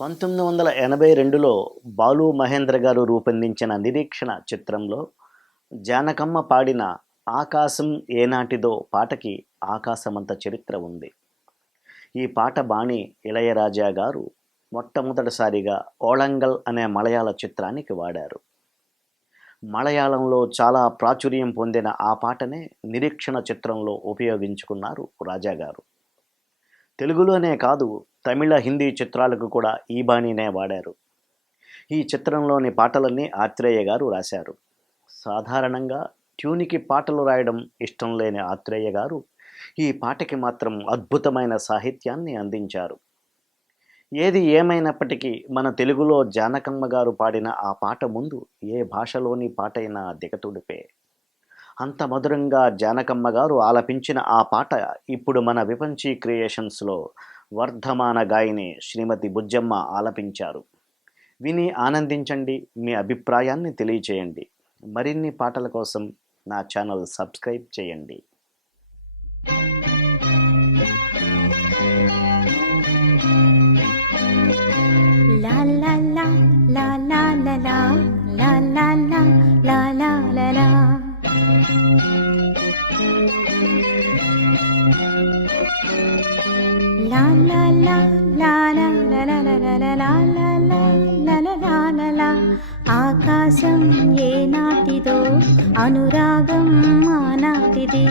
పంతొమ్మిది వందల ఎనభై రెండులో బాలు మహేంద్ర గారు రూపొందించిన నిరీక్షణ చిత్రంలో జానకమ్మ పాడిన ఆకాశం ఏనాటిదో పాటకి ఆకాశమంత చరిత్ర ఉంది. ఈ పాట బాణి ఇళయరాజా గారు మొట్టమొదటిసారిగా ఓళంగల్ అనే మలయాళ చిత్రానికి వాడారు. మలయాళంలో చాలా ప్రాచుర్యం పొందిన ఆ పాటనే నిరీక్షణ చిత్రంలో ఉపయోగించుకున్నారు రాజా గారు తెలుగులోనే కాదు తమిళ హిందీ చిత్రాలకు కూడా ఈ బాణీనే వాడారు. ఈ చిత్రంలోని పాటలన్నీ ఆత్రేయ గారు రాశారు. సాధారణంగా ట్యూనికి పాటలు రాయడం ఇష్టం లేని ఆత్రేయ గారు ఈ పాటకి మాత్రం అద్భుతమైన సాహిత్యాన్ని అందించారు. ఏది ఏమైనప్పటికీ మన తెలుగులో జానకమ్మ గారు పాడిన ఆ పాట ముందు ఏ భాషలోని పాటైనా దిగతుడిపే. అంత మధురంగా జానకమ్మ గారు ఆలపించిన ఆ పాట ఇప్పుడు మన విపంచి క్రియేషన్స్లో వర్ధమాన గాయని శ్రీమతి బుజ్జమ్మ ఆలపించారు విని ఆనందించండి మీ అభిప్రాయాన్ని తెలియచేయండి మరిన్ని పాటల కోసం నా ఛానల్ సబ్స్క్రైబ్ చేయండి La la la la la la la la la la la la la ఆకాశం ఆకాశం నాటిదో అనురాగం ఆనాటిది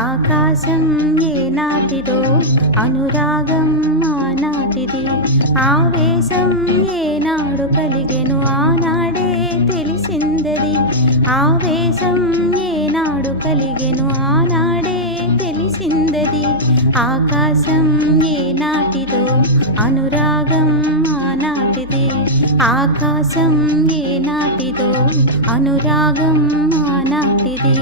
ఆకాశం ఏనాటిదో అనురాగం ఆనాటిది ఆవేశం ఏనాడు కలిగెను ఆనాడే తెలిసిందది ఆవేశం ఏనాడు కలిగెను ఆనా వచ్చిందది ఆకాశం ఏ నాటిదో అనురాగం ఆనాటిది ఆకాశం ఏ నాటిదో అనురాగం ఆనాటిది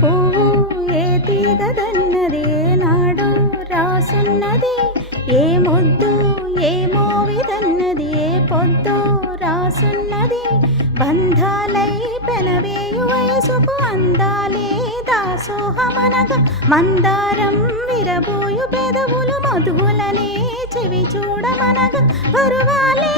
పువ్వు ఏ తీగదన్నది ఏనాడు రాసున్నది ఏ ముద్దు ఏ మోవిదన్నది ఏ పొద్దు రాసున్నది. బంధాలై పెనవేయు వయసుకు అందాలే దాసోహమనగ మందారం విరబోయు పెదవులు మధువులనే చెవి చూడమనగ పరువాలే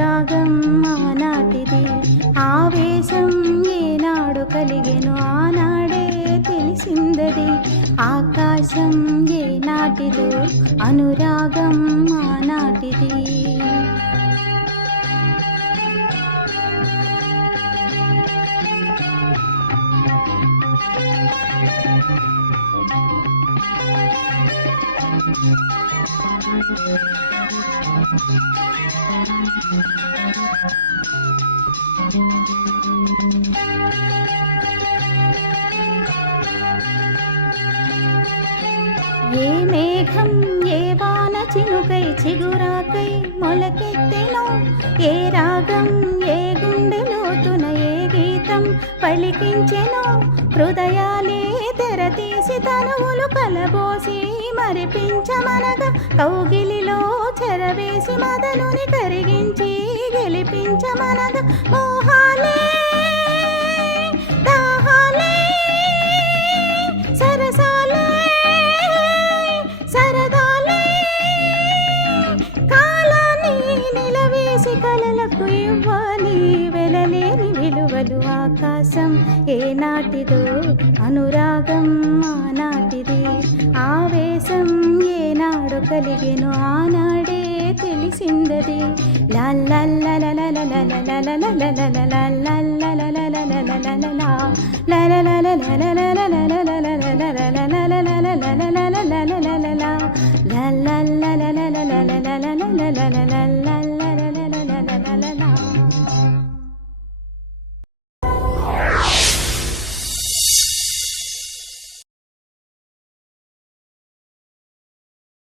అనురాగం ఆనాటిది ఆవేశం ఏనాడు కలిగెను ఆనాడే తెలిసిందది. ఆకాశం ఏనాటిదో అనురాగం ఆనాటిది ఏ మేఘం ఏ వాన చినుకై చిగురాకై మొలకెత్తెనో ఏ రాగం ఏ గుండెలోతు పలికించెను. హృదయాలే తెరతీసి తనువులు కలబోసి మరిపించమనగా కౌగిలిలో చెరవేసి మదనుని కరిగించి గెలిపించమనగా మోహాలే కలలకు ఇవ్వాలి వెలలేని విలువలు ఆకాశం. ఏనాటిదో అనురాగం ఆనాటిది ఆవేశం ఏనాడు కలిగిన ఆనాడే తెలిసిందది. లల్ల